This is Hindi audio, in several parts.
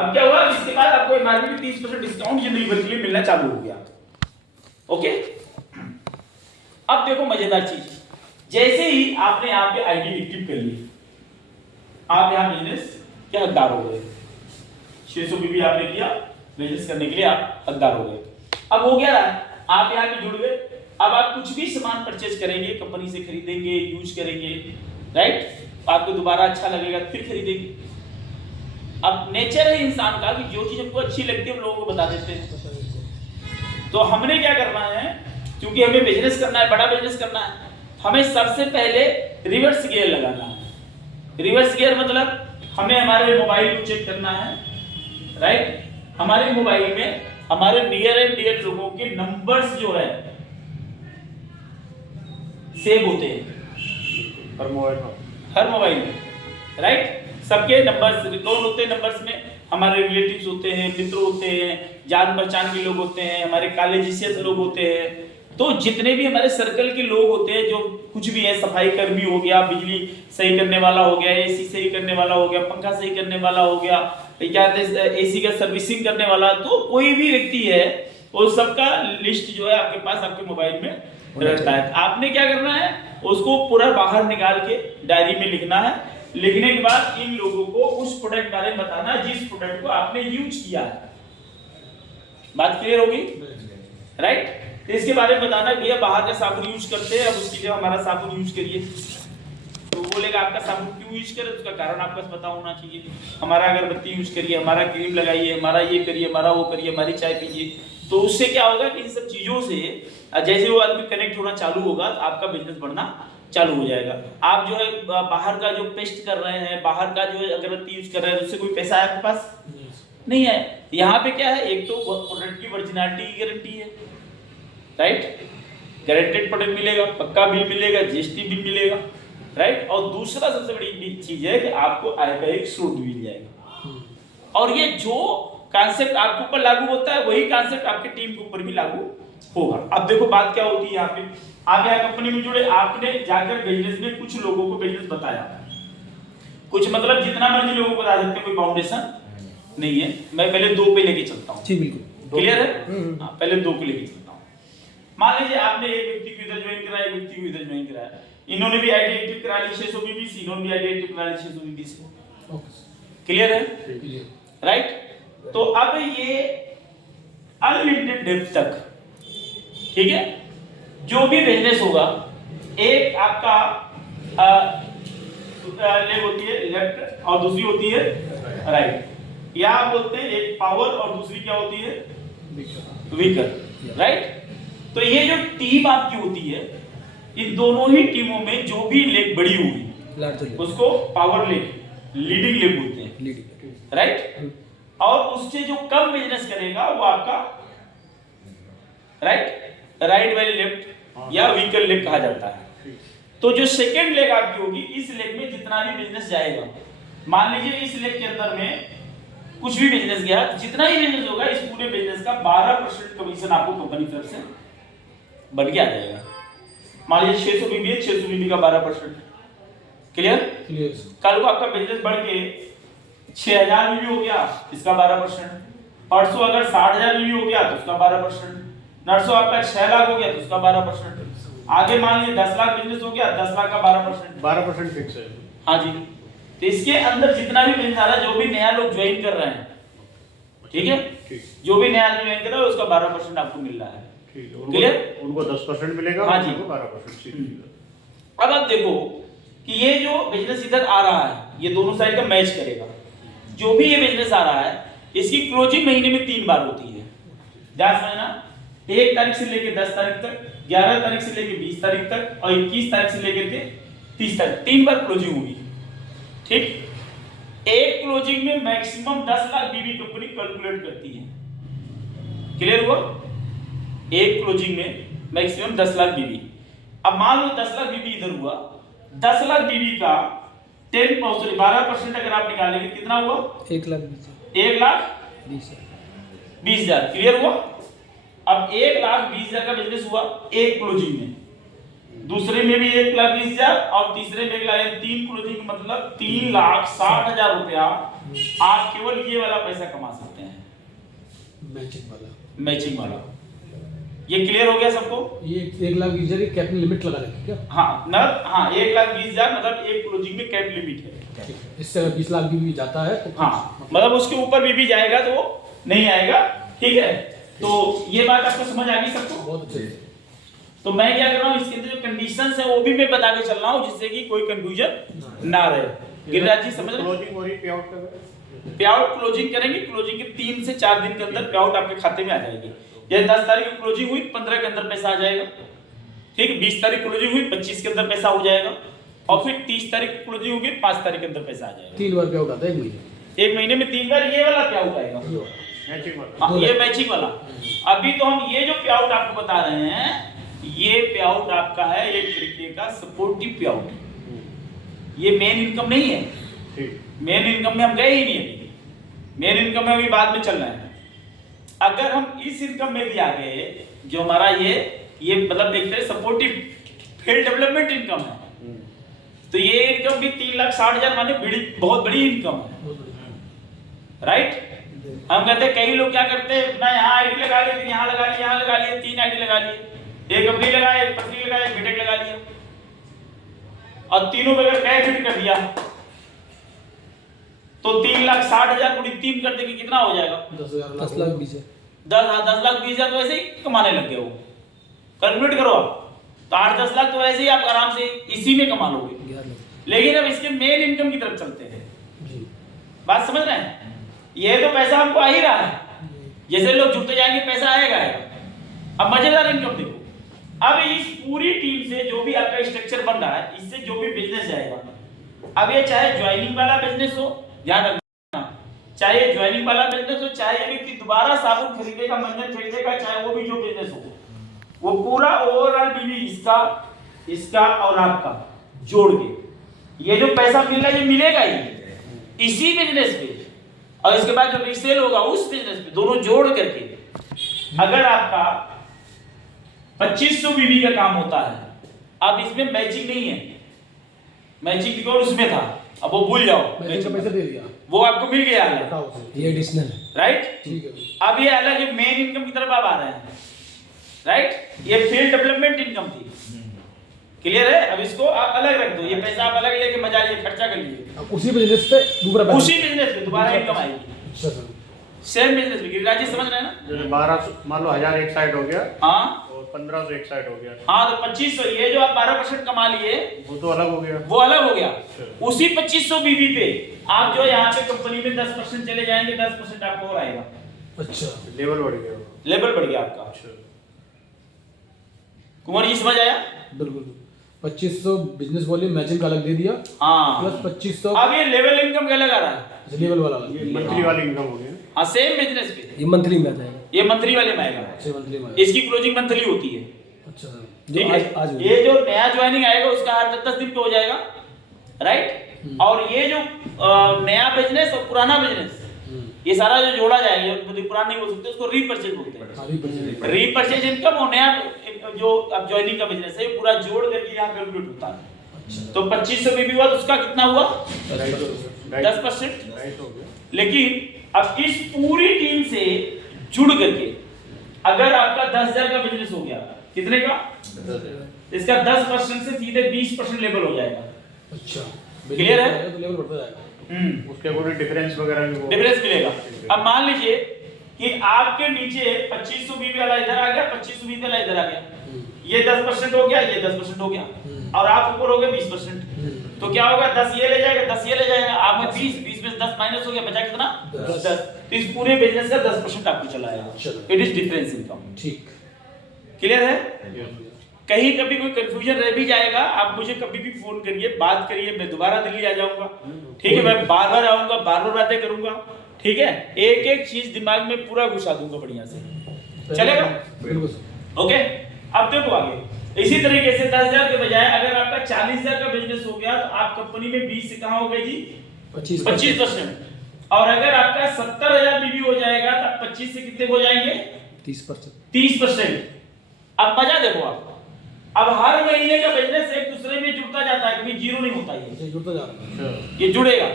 अब क्या हुआ, इसके बाद आपको एमआरपी में 30% डिस्काउंट जिंदगी भर के लिए मिलना चालू हो गया। ओके, अब देखो मजेदार चीज, जैसे ही आपने यहाँ पे आईडी एक्टिव कर ली, आप यहाँ बिजनेस के हकदार हो गए। 600 बीबी आपने किया, बिजनेस करने के लिए आप हकदार हो गए। अब हो गया, आप यहाँ पे जुड़ गए। अब आप कुछ भी सामान परचेज करेंगे, कंपनी से खरीदेंगे, यूज करेंगे, राइट, आपको दोबारा अच्छा लगेगा फिर खरीदेंगे। अब नेचर है इंसान का कि जो चीज हमको अच्छी लगती है हम लोगों को बता देते हैं। तो हमने क्या करना है, क्योंकि हमें बिजनेस करना है, बड़ा बिजनेस करना है, हमें सबसे पहले रिवर्स गियर लगाना है। रिवर्स गियर मतलब हमें हमारे मोबाइल को चेक करना है, राइट। हमारे मोबाइल में हमारे नियर एंड डियर लोगों के नंबर्स जो है सेव होते हैं हर मोबाइल में, राइट। सबके नंबर्स कौन होते हैं, नंबर्स में हमारे रिलेटिव्स होते हैं, मित्र होते हैं, जान पहचान के लोग होते हैं, हमारे कॉलेजियस लोग होते हैं। तो जितने भी हमारे सर्कल के लोग होते हैं, जो कुछ भी है, सफाई कर्मी हो गया, बिजली सही करने वाला हो गया, एसी सही करने वाला हो गया, पंखा सही करने वाला हो गया, क्या एसी का सर्विसिंग करने वाला, तो कोई भी व्यक्ति है वो सबका लिस्ट जो है आपके पास आपके मोबाइल में रहता है। आपने क्या करना है, उसको पूरा बाहर निकाल के डायरी में लिखना है। लिखने के बाद इन लोगों को उस प्रोडक्ट बारे में बताना जिस प्रोडक्ट को आपने यूज किया है। बात क्लियर होगी, राइट। तो इसके बारे में बताना, भैया बाहर का साबुन यूज करते हैं, अब उसकी जगह हमारा साबुन यूज करिए। तो बोलेगा आपका साबुन क्यों यूज करें, उसका कारण आपको पता होना चाहिए। हमारा अगरबत्ती यूज करिए, हमारा क्रीम लगाइए, हमारा ये करिए, हमारा वो करिए, हमारी चाय पीजिए। तो उससे क्या होगा कि इन सब चीजों से जैसे वो आदमी कनेक्ट होना चालू होगा तो आपका बिजनेस बढ़ना चालू हो जाएगा। आप जो है बाहर का जो पेस्ट कर रहे हैं, बाहर का जो अगरबत्ती यूज कर रहे हैं, उससे कोई पैसा है आपके पास नहीं है। यहाँ पे क्या है, एक तो प्रोडक्ट की ओरिजिनलिटी की गारंटी है, राइट, गारंटेड प्रोडक्ट मिलेगा, पक्का बिल मिलेगा, जीएसटी बिल मिलेगा, राइट। और दूसरा सबसे बड़ी चीज है कि आपको आय का एक स्रोत मिल जाएगा। और ये जो कॉन्सेप्ट आपके ऊपर लागू होता है वही कॉन्सेप्ट आपके टीम के ऊपर भी लागू होगा। अब देखो बात क्या होती है, यहाँ पे आप यहाँ कंपनी में जुड़े, आपने जाकर बिजनेस में कुछ लोगों को बिजनेस बताया, कुछ मतलब जितना मर्जी लोगों को बता सकते हैं, कोई बाउंडेशन नहीं है। मैं पहले 2 पे लेके चलता हूँ, क्लियर है। हाँ, पहले 2 को लेके चलता हूँ। मान लीजिए आपने एक व्यक्ति को इधर ज्वाइन कराया, एक व्यक्ति को इधर ज्वाइन कराया, इन्होंने भी आईडी एक्टिव करा ली 600 बीबी से, इन्होंने भी आईडी एक्टिव करा ली 600 बीबी से, क्लियर है, राइट। तो अब ये अनलिमिटेड डेप्थ तक, ठीक है, जो भी बिजनेस होगा, एक आपका लेग होती है लेफ्ट और दूसरी होती है राइट, या आप बोलते हैं एक पावर और दूसरी क्या होती है वीकर, राइट। तो ये जो टीम आपकी होती है, इन दोनों ही टीमों में जो भी लेग बड़ी होगी उसको पावर लेग, लीडिंग लेग बोलते हैं, राइट। और उससे जो कम बिजनेस करेगा वो आपका राइट वाली लेफ्ट या वीकर लेग कहा जाता है। तो जो सेकंड लेग आपकी होगी, इस लेग में जितना भी बिजनेस जाएगा, मान लीजिए इस लेग के अंदर में कुछ भी बिजनेस गया, जितना ही बिजनेस होगा इस पूरे बिजनेस का 12% कमीशन आपको कंपनी की तरफ से बन के आ जाएगा। मान लीजिए 600 बीबी है, 600 बीबी का 12%, क्लियर। कल को आपका बिजनेस बढ़ के 6000 बीबी हो गया, इसका 12%। परसों अगर 60000 बीबी हो गया तो उसका 12%। नरसों आपका 6 लाख हो गया तो उसका 12%। आगे मान लीजिए 10 लाख बिजनेस हो गया, 10 लाख का 12% फिक्स है। हाँ जी। तो इसके अंदर जितना भी बिजनेस आ रहा है, जो भी नया लोग ज्वाइन कर रहे हैं, ठीक है, जो भी नया ज्वाइन कर रहा है उसका 12% आपको मिल रहा है, क्लियर। उनको 10% मिलेगा, हाँ जी, 12%। अब आप देखो कि ये जो बिजनेस इधर आ रहा है, ये दोनों साइड का मैच करेगा। जो भी ये बिजनेस आ रहा है, इसकी क्लोजिंग महीने में 3 बार होती है, ध्यान समझना। 1 तारीख से लेकर 10 तारीख तक, 11 तारीख से लेकर 20 तारीख तक, और 21 तारीख से लेकर के 30 तारीख, 3 बार क्लोजिंग होगी, ठीक। एक क्लोजिंग में मैक्सिमम 10 लाख बीबी कंपनी कैलकुलेट करती है, क्लियर हुआ। एक क्लोजिंग में मैक्सिमम 10 लाख बीबी। अब मान लो 10 लाख बीबी इधर हुआ, 10 लाख बीबी का 12% अगर आप निकालेंगे कितना हुआ, 1,20,000, क्लियर हुआ। अब 1,20,000 का बिजनेस हुआ एक क्लोजिंग में, दूसरे में भी 1,20,000 और तीसरे में 1,00,000, 3 क्लोजिंग मतलब 3,60,000 रुपया आप केवल ये वाला पैसा कमा सकते हैं, मैचिंग वाला। ये क्लियर हो गया सबको? ये 1,20,000 की कैपिटल लिमिट लगा रखी क्या? हाँ, 1,20,000 मतलब एक क्लोजिंग में कैप लिमिट है। इससे अगर 20 लाख भी जाता है तो हाँ, मतलब उसके ऊपर भी जाएगा तो वो नहीं आएगा, ठीक है। तो ये बात आपको समझ आ गई सबको? बहुत अच्छे। तो मैं क्या कर रहा हूँ, इसके अंदर जो कंडीशंस है वो भी मैं बता के चल रहा हूँ, जिससे कि कोई कंफ्यूजन ना रहे। गिरिराज जी समझ रहे हैं? क्लोजिंग और पे आउट कर पे आउट क्लोजिंग करेंगे, क्लोजिंग के 3 से 4 दिन के अंदर पे आउट आपके खाते में आ जाएगी। जैसे 10 तारीख को क्लोजिंग हुई 15 के अंदर पैसा आ जाएगा, ठीक। 20 तारीख क्लोजिंग हुई 25 के अंदर पैसा हो जाएगा, और फिर 30 तारीख को क्लोजिंग होगी 5 तारीख के अंदर पैसा आ जाएगा। 3 बार पे आउट आता है 1 महीने। 1 महीने में 3 बार ये वाला पे आउट आएगा, मैचिंग वाला। हाँ, ये मैचिंग वाला। अभी तो हम ये जो पे आउट आपको बता रहे हैं, ये पे आउट आपका है एक तरीके का सपोर्टिव पे आउट। ये मेन इनकम नहीं है, ठीक। मेन इनकम में हम गए ही नहीं अभी, मेन इनकम में अभी बाद में चल रहे हैं। अगर हम इस इनकम में भी आ गए, जो हमारा ये मतलब देखते हैं सपोर्टिव फील्ड डेवलपमेंट इनकम है, तो ये इनकम भी 3,60,000 माने बहुत बड़ी इनकम है, राइट। हम कहते हैं कई लोग क्या करते हैं, ना यहाँ आईडी लगा लिए, यहाँ लगा लिए, यहाँ लगा लिए, 3 आईडी लगा लिए, एक अपनी लगाए, एक पत्नी लगाए, एक बेटे लगा लिया, और तीनों पे अगर कैश फिट कर दिया तो 3,60,000 गुणी 3 कर देंगे, कितना हो जाएगा? 10 लाख 20 है। 10 लाख 20,000 तो वैसे ही कमाने लग गए हो, कैलकुलेट करो आप, तो 8-10 लाख तो वैसे ही आप आराम से इसी में कमा लोगे। लेकिन अब इसके मेन इनकम की तरफ चलते हैं, बात समझ रहे हैं? ये तो पैसा हमको आ ही रहा है, जैसे लोग जुड़ते जाएंगे पैसा आएगा। अब मजेदार इनकम देखो, अब इस पूरी टीम से जो भी आपका स्ट्रक्चर बन रहा है, इससे जो भी बिजनेस जाएगा, अब ये चाहे ज्वाइनिंग वाला बिजनेस हो, ध्यान रखना, चाहे ज्वाइनिंग वाला बिजनेस हो, चाहे ये व्यक्ति दोबारा साबुन खरीदेगा, मंजन खरीदेगा, चाहे वो भी जो बिजनेस हो, वो पूरा ओवरऑल बीवी इसका और आपका जोड़ के ये जो पैसा मिल रहा है ये मिलेगा ही इसी बिजनेस पे, और इसके बाद जो रीसेल होगा उस बिजनेस पे, दोनों जोड़ करके अगर आपका 2500 बीबी का काम होता है, अब इसमें मैचिंग नहीं है, मैचिंग रिकॉर्ड उसमें था, अब वो भूल जाओ, मैचिंग का पैसा दे दिया, वो आपको मिल गया है, ये एडिशनल है, राइट। ठीक है। अब ये अलग है, मेन इनकम की तरफ आप आ रहे हैं, राइट। ये फील्ड डेवलपमेंट इनकम थी, क्लियर है। अब इसको आप अलग रख दो, ये पैसा आप अलग लेके मजा लिए, खर्चा कर लिए, अब उसी बिजनेस पे दूसरा उसी बिजनेस पे दोबारा इनकम आएगी, अच्छा सर, सेम बिजनेस पे। गिरिराज जी समझ रहे हैं ना? जैसे 1200 मान लो 1000 एक साइड हो गया, हाँ, और 1500 एक साइड हो गया, हाँ, तो 2500 ये जो आप 12% कमा लिए वो तो अलग हो गया, वो अलग हो गया। उसी 2500 बीबी पे आप जो यहाँ पे कंपनी में 10% चले जाएंगे, 10% आपको और आएगा, अच्छा लेवल बढ़ गया, लेवल बढ़ गया आपका। अच्छा। कुमार जी समझ आया? बिल्कुल। 2500 बिजनेस वॉल्यूम मैचिंग का अलग दे दिया, हाँ, प्लस 2500 अब ये लेवल इनकम का अलग आ रहा है, लेवल वाला अलग, ये मंथली वाली इनकम हो गई, हाँ, सेम बिजनेस पे ये मंथली में आ जाएगा, ये मंथली वाले में आएगा, अच्छे मंथली में इसकी क्लोजिंग मंथली होती है, अच्छा सर, ठीक जो है। आज ये जो नया ज्वाइनिंग आएगा उसका हर 10 दिन पे हो जाएगा, राइट। और ये जो नया बिजनेस और पुराना बिजनेस, ये सारा जो जोड़ा जाएगा, पुराना नहीं बोल सकते उसको, रीपरचेज बोलते हैं। रीपरचेज इनकम और नया जो अब ज्वाइनिंग का बिजनेस है, पूरा जोड़ करके यहाँ कैलकुलेट होता है। तो 2500 बीबी हुआ तो उसका कितना हुआ? 10%। राइट हो गया। लेकिन अब इस पूरी टीम से जुड़ करके अगर आपका 10,000 का बिजनेस हो गया, कितने का? इसका 10% से सीधे 20% लेवल हो जाएगा, अच्छा, क्लियर है? तो लेवल बढ़ता जाएगा, उसके अकॉर्डिंग डिफरेंस वगैरह भी डिफरेंस मिलेगा। अब मान लीजिए कि आपके नीचे 2500 बीबी वाला इधर आ गया, 2500 बीबी वाला इधर आ गया, ये 10% हो गया, ये 10% हो गया, और आप ऊपर हो गए 20%, तो क्या होगा? 10 ये ले जाएगा, 10 ये ले जाएगा, आप में 20 में 10 माइनस हो गया, बचा कितना? 10। तो इस पूरे बिजनेस का 10% आपको चला आएगा, इट इज डिफरेंस इनकम, ठीक, क्लियर है? कहीं कभी कोई कंफ्यूजन रह भी जाएगा, आप मुझे कभी भी फोन करिए, बात करिए, मैं दोबारा दिल्ली आ जाऊंगा, ठीक है। मैं बार बार आऊंगा, बार बार बातें करूंगा, ठीक है। एक एक चीज दिमाग में पूरा घुसा दूंगा बढ़िया से, चलेगा? बिल्कुल। ओके, अब देखो आगे इसी तरीके से 10,000 के बजाय अगर आपका 40,000 का बिजनेस हो गया, तो आप कंपनी में 20 से कहां हो गए जी? 25%। और अगर आपका 70,000 बीबी हो जाएगा तो 25 से कितने हो जाएंगे? 30%। अब मजा देखो आप, अब हर महीने का बिजनेस एक दूसरे में जुड़ता जाता है, कभी जीरो नहीं होता, ये जुड़ता जा रहा है, ये जुड़ेगा।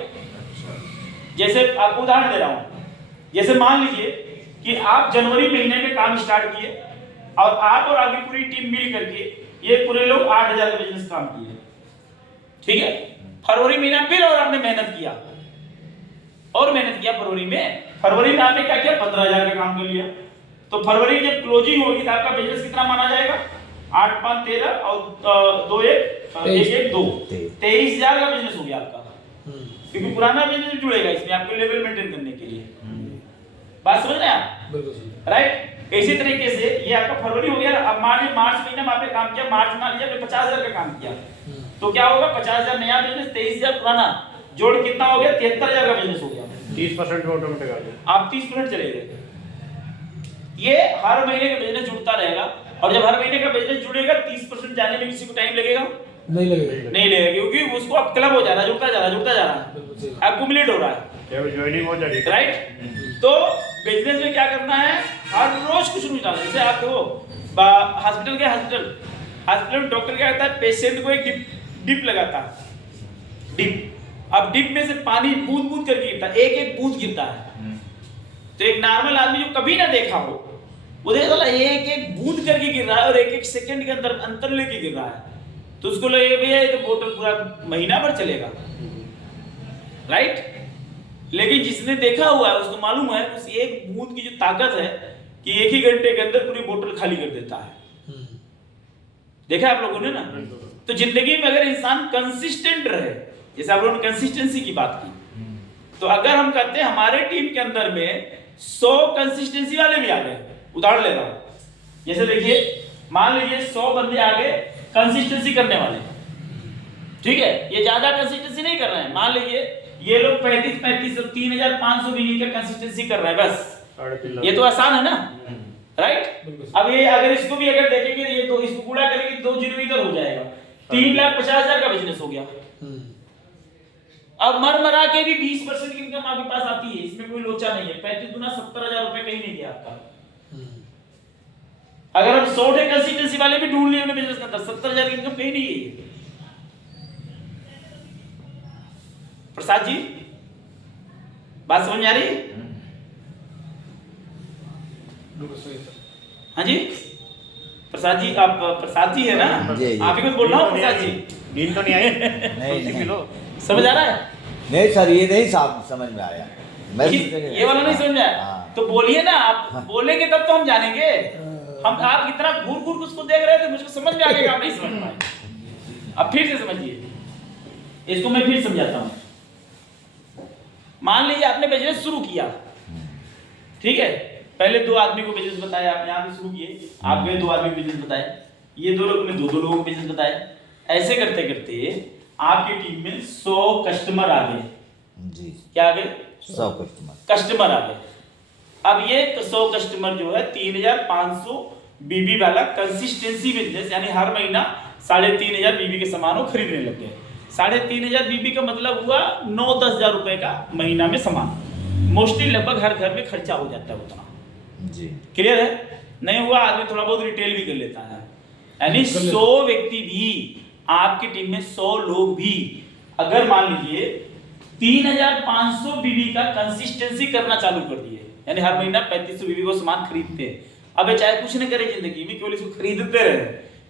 जैसे आपको उदाहरण दे रहा हूं, जैसे मान लीजिए कि आप जनवरी महीने में काम स्टार्ट किए और आप और आपकी पूरी टीम मिल करके ये पूरे लोग 8,000 का बिजनेस काम किए, ठीक है। फरवरी महीना फिर और आपने मेहनत किया फरवरी में आपने क्या किया, 15,000 का काम कर लिया। तो फरवरी जब क्लोजिंग होगी तो आपका बिजनेस कितना माना जाएगा, 8 5 13 और 2 1 1 2 23,000 का बिजनेस हो गया आपका, क्योंकि पुराना बिजनेस जुड़ेगा इसमें आपको लेवल मेंटेन करने के लिए। बात समझ रहे हैं आप, राइट। इसी तरीके से ये आपका फरवरी हो गया। अब मार्च महीने में आपने काम किया, मार्च मान लीजिए 50,000 का काम किया, तो क्या होगा, 50,000 नया बिजनेस, 23,000 पुराना, जोड़ कितना हो गया, 73,000 का बिजनेस हो गया। 30% ऑटोमेटिक आ गया, आप 30% चले गए। ये हर महीने का बिजनेस जुड़ता रहेगा, और जब हर महीने का बिजनेस जुड़ेगा 30% जाने में किसी को टाइम लगेगा, नहीं लगेगा, क्योंकि उसको अब क्लब हो जा रहा है, जुड़ता जा रहा है, एक्युमुलेट हो रहा है, ज्वाइनिंग हो जा रही है, राइट। तो बिजनेस में क्या करना है, हर रोज कुछ नहीं डालना। जैसे आप देखो हॉस्पिटल में डॉक्टर क्या करता है, पेशेंट को एक डिप लगाता है, डिप। अब डिप में से पानी बूंद बूंद करके गिरता है, एक बूंद गिरता है। तो एक नॉर्मल आदमी जो कभी ना देखा हो, वो देखेगा एक बूंद करके गिर रहा है और एक सेकंड के अंदर अंतर लेके गिर रहा है, तो उसको लगेगा भैया ये तो बोतल पूरा महीना भर चलेगा, राइट। लेकिन जिसने देखा हुआ है उसको मालूम है उस एक बूंद की जो ताकत है कि एक ही घंटे के अंदर पूरी बोतल खाली कर देता है। देखा आप लोगों ने ना। तो जिंदगी में अगर इंसान कंसिस्टेंट रहे, जैसे आप लोगों ने कंसिस्टेंसी की बात की, तो अगर हम कहते हैं हमारे टीम के अंदर में 100 कंसिस्टेंसी वाले भी आ गए, उदाहरण ले रहा हूं, जैसे देखिए मान लीजिए 100 बंदे आ गए कंसिस्टेंसी करने वाले, ठीक है, ये ज्यादा कंसिस्टेंसी नहीं कर रहे हैं, मान लीजिए ये लोग 35 और 3,500 बीवी का कंसिस्टेंसी कर रहे हैं बस, ये तो आसान है ना, राइट। अब ये अगर इसको भी अगर देखेंगे, ये तो इसको गुणा करेंगे 2 जीरो इधर हो जाएगा, 3,50,000 का बिजनेस हो गया। अब मरा के भी 20% की इनकम आपके पास आती है, इसमें कोई लोचा नहीं है। 35 गुना 70,000 रुपए कहीं नहीं गया आपका। अगर हम 100 कंसिस्टेंसी वाले भी ढूंढ लिए अपने बिजनेस के अंदर, 70,000 की इनकम कहीं नहीं है। प्रसाद जी बात समझ में आ रही है? हाँ जी प्रसाद जी, आप प्रसाद जी है ना, आप ही कुछ बोल रहा हूँ प्रसाद जी, नींद तो नहीं आई? नहीं समझ आ रहा है? नहीं सर, ये नहीं समझ में आया, ये वाला नहीं समझ में आया? तो बोलिए ना, आप बोलेंगे तब तो हम जानेंगे। हम आप इतना घूर घूर उसको देख रहे थे, मुझको समझ में आ गया, आप नहीं समझ पाए। अब फिर से समझिए, इसको मैं फिर समझाता हूँ। मान लीजिए आपने बिजनेस शुरू किया, ठीक है, पहले 2 आदमी को बिजनेस बताया, आपने यहाँ से शुरू किए, आप गए 2 आदमी को बिजनेस बताए, ये 2 लोग ने 2 लोगों को बिजनेस बताया, ऐसे करते करते आपकी टीम में 100 कस्टमर आ गए जी। क्या आ गए? 100 कस्टमर आ गए। अब ये 100 कस्टमर जो है 3,500 बीबी वाला कंसिस्टेंसी बिजनेस, यानी हर महीना 3,500 बीबी के सामान वो खरीदने लग गए। 3,500 बीबी का मतलब हुआ 9-10 हज़ार रुपए का महीना में सामान, मोस्टली लगभग हर घर में खर्चा हो जाता है उतना जी। क्लियर है? नहीं हुआ आदमी थोड़ा बहुत रिटेल भी कर लेता है, यानी 100 व्यक्ति भी आपकी टीम में 100 लोग भी अगर मान लीजिए 3,500 बीबी का कंसिस्टेंसी करना चालू कर दिए, यानी हर महीना 3500 बीबी को सामान खरीदते हैं, अब चाहे कुछ नहीं करे जिंदगी में, केवल इसको खरीदते रहे,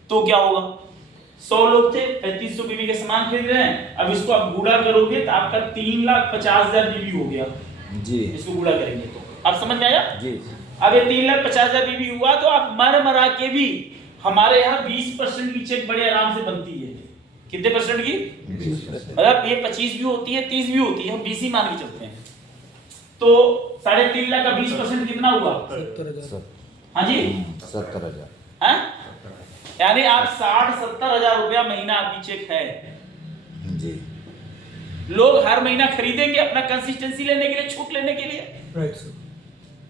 तो क्या होगा? 100 लोग थे, 3500 बीबी के सामान खरीद रहे हैं, अब इसको आप गुणा करोगे तो आपका 3,50,000 बीबी हो गया जी। इसको गुणा करेंगे तो अब समझ में आया जी। अब ये 3,50,000 बीबी हुआ, तो आप मरा के भी हमारे यहाँ 20% की चेक बड़े आराम से बनती है। कितने परसेंट की? 20%। मतलब ये 25 भी होती है, 30 भी होती है, हम 20 ही मान के चलते हैं। तो 3.5 लाख का 20% कितना हुआ? 70,000। हाँ जी 70,000। हाँ? यानी आप 60-70 हज़ार रुपया महीना आपकी चेक है जी। लोग हर महीना खरीदेंगे अपना कंसिस्टेंसी लेने के लिए, छूट लेने के लिए। Right sir.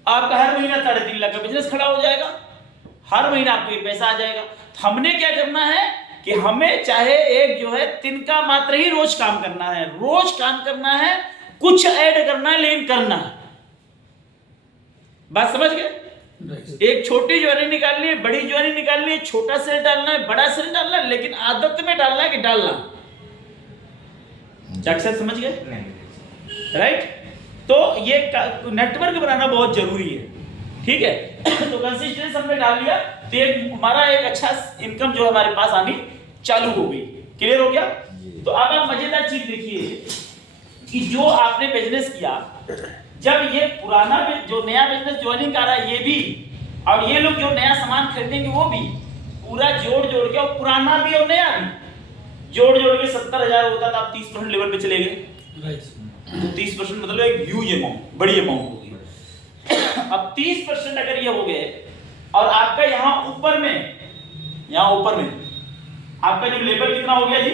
आपका हर महीना 3.5 लाख का बिजनेस खड़ा हो जाएगा, हर महीना आपको ये पैसा आ जाएगा। हमने क्या करना है कि हमें चाहे एक जो है तिनका मात्र ही रोज काम करना है, रोज काम करना है, कुछ ऐड करना है, लेकिन करना है। बात समझ गए? एक छोटी ज्वाइनिंग निकालनी है, बड़ी ज्वाइनिंग निकालनी है, छोटा सेल डालना है, बड़ा सेल डालना है, लेकिन आदत में डालना है कि डालना। चक से समझ गए? राइट। तो ये नेटवर्क बनाना बहुत जरूरी है, ठीक है। तो कंसिस्टेंसी हमने डाल लिया तो एक हमारा एक अच्छा इनकम जो हमारे पास आनी चालू हो गई। क्लियर हो गया? तो अब आप मजेदार चीज देखिए कि जो आपने बिजनेस किया, जब ये पुराना जो नया बिजनेस ज्वाइनिंग कर रहा है ये भी, और ये लोग जो नया सामान खरीदेंगे वो भी, पूरा जोड़ जोड़ के, और पुराना भी और नया भी जोड़ जोड़ के 70,000 होता था, आप 30% लेवल पे चले गए। तो 30% मतलब एक ह्यूज अमाउंट, बड़ी अमाउंट होगी। अब 30% अगर ये हो गए और आपका यहाँ ऊपर में आपका जो लेवल कितना हो गया जी?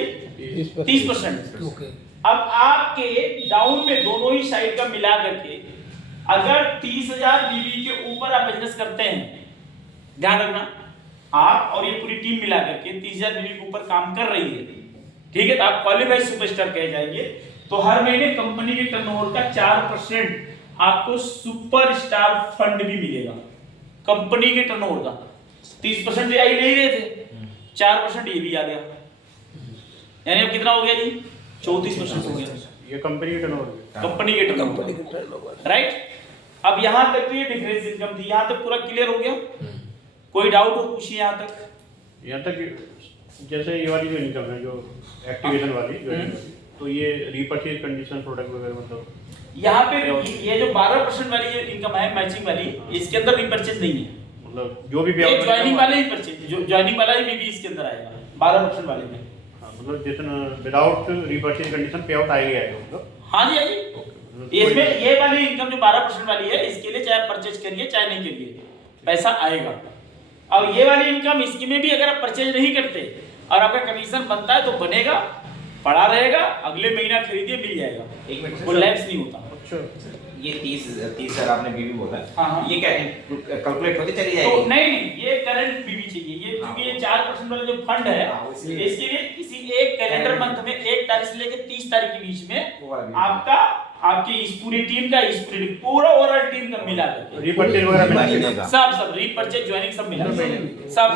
30%। ओके। अब आपके डाउन में दोनों ही साइड का मिला करके अगर 30,000 बीबी के ऊपर आप बिजनेस करते हैं, ध्यान रखना, आप और ये पूरी टीम मिला करके 30,000 बीबी के ऊपर काम कर रही है, ठीक है, तो आप क्वालिफाइड सुपरस्टार कहे जाएंगे। तो हर महीने कंपनी के टर्नओवर का 4% आपको सुपरस्टार फंड भी मिलेगा। कंपनी के टर्नओवर का 30% आई नहीं रहे थे, 4% ये भी आ गया, यानी अब कितना हो गया जी? 34% हो गया। ये कंपनी के टर्नओवर, कंपनी के टर्नओवर, राइट। अब यहाँ तक तो ये डिफरेंस इनकम थी, यहाँ तक पूरा क्लियर हो गया? कोई डाउट हो पूछिए यहाँ तक। यहाँ तक जैसे ये वाली जो इनकम है, जो एक्टिवेशन वाली, तो ये रीपर्चेज कंडीशन प्रोडक्ट वगैरह, मतलब यहाँ पे ये जो 12% वाली ये इनकम है मैचिंग वाली, इसके अंदर रिपर्चेज नहीं है, मतलब जो भी ये ज्वाइनिंग वाले ही परचेज, जो ज्वाइनिंग वाला ही भी इसके अंदर आएगा 12% वाले में। हाँ, मतलब जितना विदाउट रीपर्चेज कंडीशन पे आउट आएगा, मतलब हाँ जी, हाँ जी। इसमें ये वाली इनकम जो 12% वाली है, इसके लिए चाहे परचेज करिए चाहे नहीं करिए, पैसा आएगा। अब ये वाली इनकम, इसकी में भी अगर आप परचेज नहीं करते और आपका कमीशन बनता है तो बनेगा, पड़ा रहेगा, अगले महीना खरीदिए मिल जाएगा, एक मिनट वो लैप्स नहीं होता। अच्छा, ये 30 सर आपने बीबी बोला, हाँ। ये क्या कैलकुलेट होके चली तो जाएगी? नहीं, ये करंट बीबी चाहिए, ये क्योंकि ये 4% वाला जो फंड है, हाँ, इसलिए- इसके लिए किसी एक कैलेंडर मंथ में 1 तारीख से लेकर 30 तारीख के बीच में वो वाला भी। आपका, आपकी इस पूरी टीम का, इस पूरी पूरा ओवरऑल टीम का मिला करके रीपर्चेज वगैरह मिला के मिलेगा। सब रीपर्चेज ज्वाइनिंग सब मिला के, सब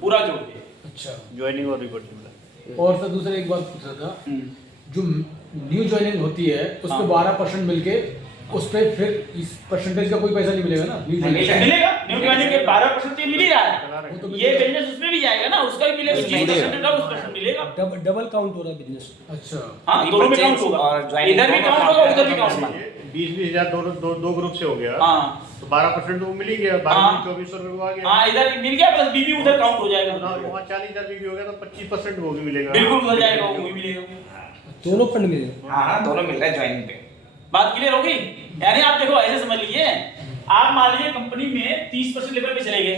पूरा जोड़ के। अच्छा। ज्वाइनिंग और रीपर्चेज मिला। और सर दूसरा एक बात पूछ रहा था, जो न्यू ज्वाइनिंग होती है उस पे हाँ। 12% मिलके उस पे फिर इस परसेंटेज का कोई पैसा नहीं मिलेगा ना? न्यू ज्वाइनिंग मिलेगा, न्यू ज्वाइनिंग के 12% तो मिल ही रहा है, वो तो ये बिजनेस उसमें भी जाएगा ना, उसका भी मिलेगा, 20% का उस परसेंट मिलेगा। डबल काउंट हो रहा है बिजनेस। अच्छा। हाँ, दोनों में काउंट होगा, और joining इधर भी दोनों काउंट count होगा, होगा। उधर भी काउंट होगा। 20-20 हजार दो ग्रुप से हो गया, हाँ तो 12% तो वो मिल ही गया, 12,000-24,000 रुपये वो आ गया। हाँ, इधर मिल गया प्लस बीबी उधर काउंट हो जाएगा, वहाँ 40,000 बीबी हो गया तो 25% वो भी मिलेगा। बिल्कुल उधर जाएगा, वो भी मिलेगा। दोनों फंड मिलेगा। हाँ, दोनों मिल रहा है ज्वाइनिंग पे। बात क्लियर हो गई? यानी आप देखो ऐसे समझ लीजिए, आप मान लीजिए कंपनी में 30% लेवल पे चले गए,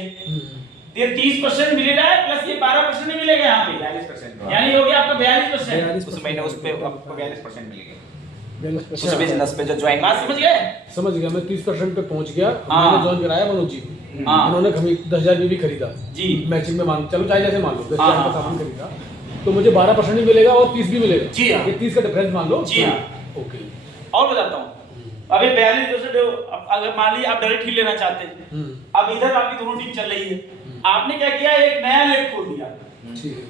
ये 30% मिलेगा प्लस ये 12% नहीं मिलेगा यहाँ पे, 42%। यानी हो गया आपका 42%। उस महीने उस पे आपको 42% मिलेगा। 42%। उस बिजनेस पे जो ज्वाइन बात समझ गए? समझ गया मैं, 30% पे पहुंच गया। हाँ। मैंने ज्वाइन कराया मनोज जी को, हाँ। उन्होंने कभी 10,000 बीबी खरीदा जी। मैचिंग में, मान चलो चाहे जैसे मान लो 10,000 हाँ, का सामान खरीदा, तो मुझे 12% ही मिलेगा और 30 भी मिलेगा। जी हाँ। ये 30 का डिफरेंस मान लो। जी हाँ। ओके। और बताता हूँ, अभी 42% अगर मान लीजिए आप डायरेक्ट ही लेना चाहते हैं, अब इधर आपकी दोनों टीम चल रही है, आपने क्या किया, एक नया लेग खोल दिया, ठीक है।